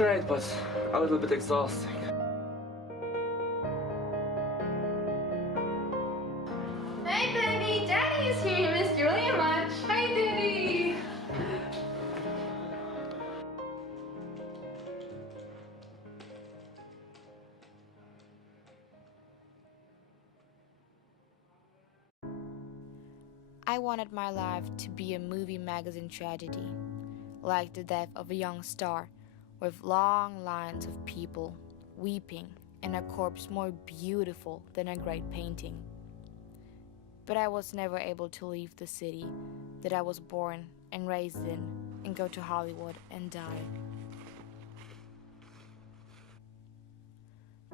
great, but a little bit exhausting. Hey, Daddy! Daddy is here! You missed you really much! Hi, Daddy! I wanted my life to be a movie magazine tragedy, like the death of a young star, with long lines of people weeping and a corpse more beautiful than a great painting. But I was never able to leave the city that I was born and raised in and go to Hollywood and die.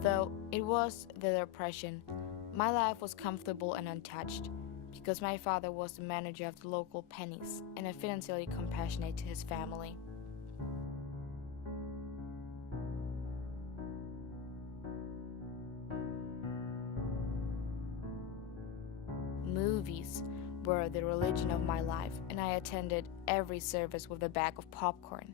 Though it was the Depression, my life was comfortable and untouched because my father was the manager of the local pennies and financially compassionate to his family. Movies were the religion of my life, and I attended every service with a bag of popcorn.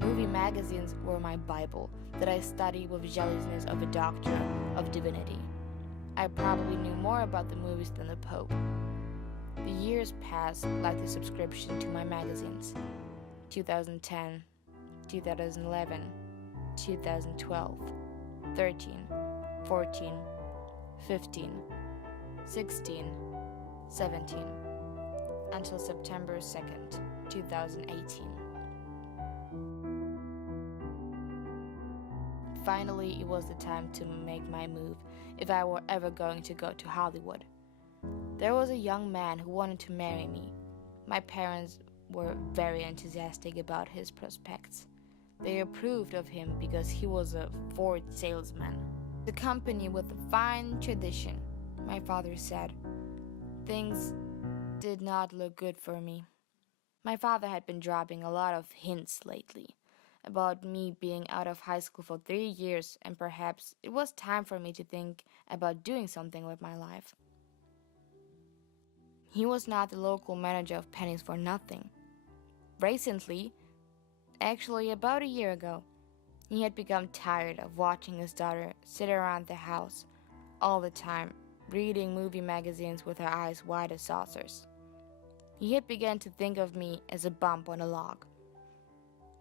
Movie magazines were my Bible that I studied with zealousness of a doctor of divinity. I probably knew more about the movies than the Pope. The years passed like the subscription to my magazines. 2010, 2011, 2012, 13, 14, 15, 16, 17, until September 2nd, 2018. Finally, it was the time to make my move if I were ever going to go to Hollywood. There was a young man who wanted to marry me. My parents were very enthusiastic about his prospects. They approved of him because he was a Ford salesman. The company with a fine tradition, my father said. Things did not look good for me. My father had been dropping a lot of hints lately about me being out of high school for 3 years, and perhaps it was time for me to think about doing something with my life. He was not the local manager of pennies for nothing. Recently, actually about a year ago, he had become tired of watching his daughter sit around the house all the time, reading movie magazines with her eyes wide as saucers. He had begun to think of me as a bump on a log.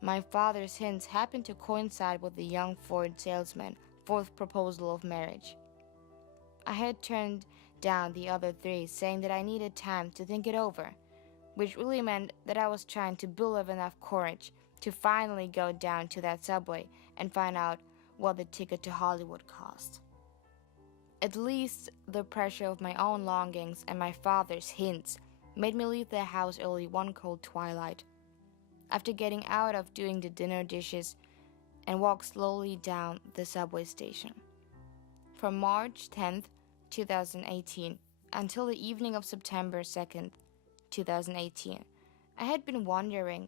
My father's hints happened to coincide with the young Ford salesman's fourth proposal of marriage. I had turned down the other 3, saying that I needed time to think it over, which really meant that I was trying to build up enough courage to finally go down to that subway and find out what the ticket to Hollywood cost. At least the pressure of my own longings and my father's hints made me leave the house early one cold twilight. After getting out of doing the dinner dishes and walk slowly down the subway station. From March 10th, 2018 until the evening of September 2nd, 2018, I had been wondering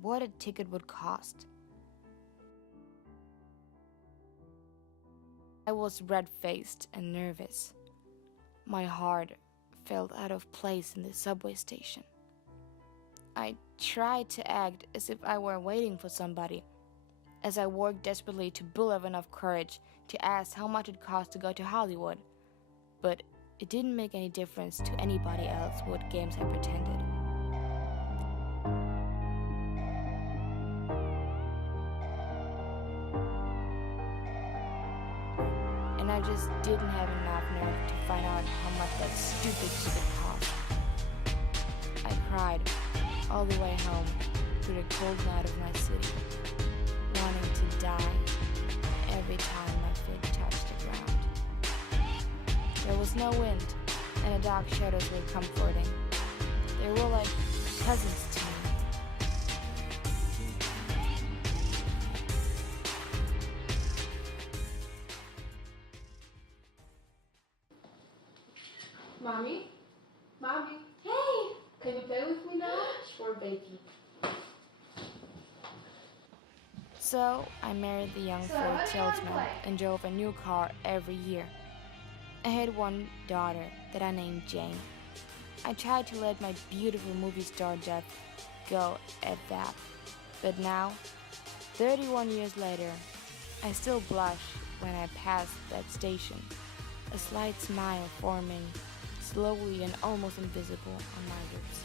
what a ticket would cost. I was red-faced and nervous. My heart felt out of place in the subway station. I tried to act as if I were waiting for somebody, as I worked desperately to build up enough courage to ask how much it cost to go to Hollywood, but it didn't make any difference to anybody else what games I pretended. And I just didn't have enough nerve to find out how much that stupid ticket cost. I cried all the way home through the cold night of my city, wanting to die every time my feet touched the ground. There was no wind, and the dark shadows were comforting. They were like cousins to me. Mommy? Mommy? Hey! Can you play with me now? Sure, baby. So I married the young Ford salesman and drove a new car every year. I had one daughter that I named Jane. I tried to let my beautiful movie star death go at that. But now, 31 years later, I still blush when I pass that station, a slight smile forming slowly and almost invisible on my lips.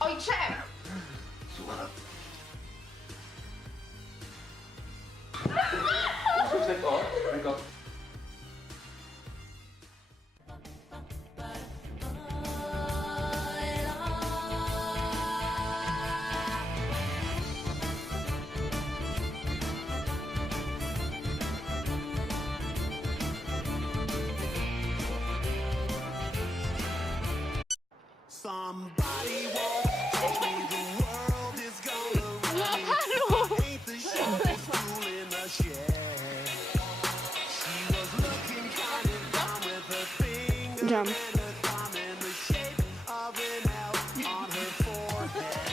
Ojcze! Słucham. O, ręko. Somebody once told me the world is gonna roll me. Ain't the shortest tool in the shed. She was looking kind of dumb with her finger Jump. and her thumb in the shape of an L on her forehead.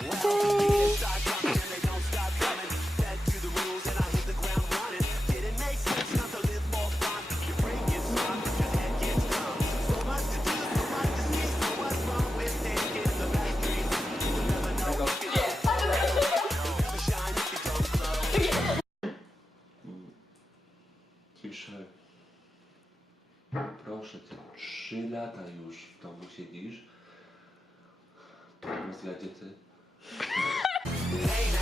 Well, people start coming and they don't stop coming. Back to the rules and I hit the ground running. Didn't make sense not to live more fun. Your brain gets stuck, your head gets numb. So much to do, so much to see. So what's wrong with taking the back streets? You'll never know. You'll never shine if you don't glow. Ciszej. Proszę cię, 3 lata już w domu siedzisz. To zjadzie ty. Ain't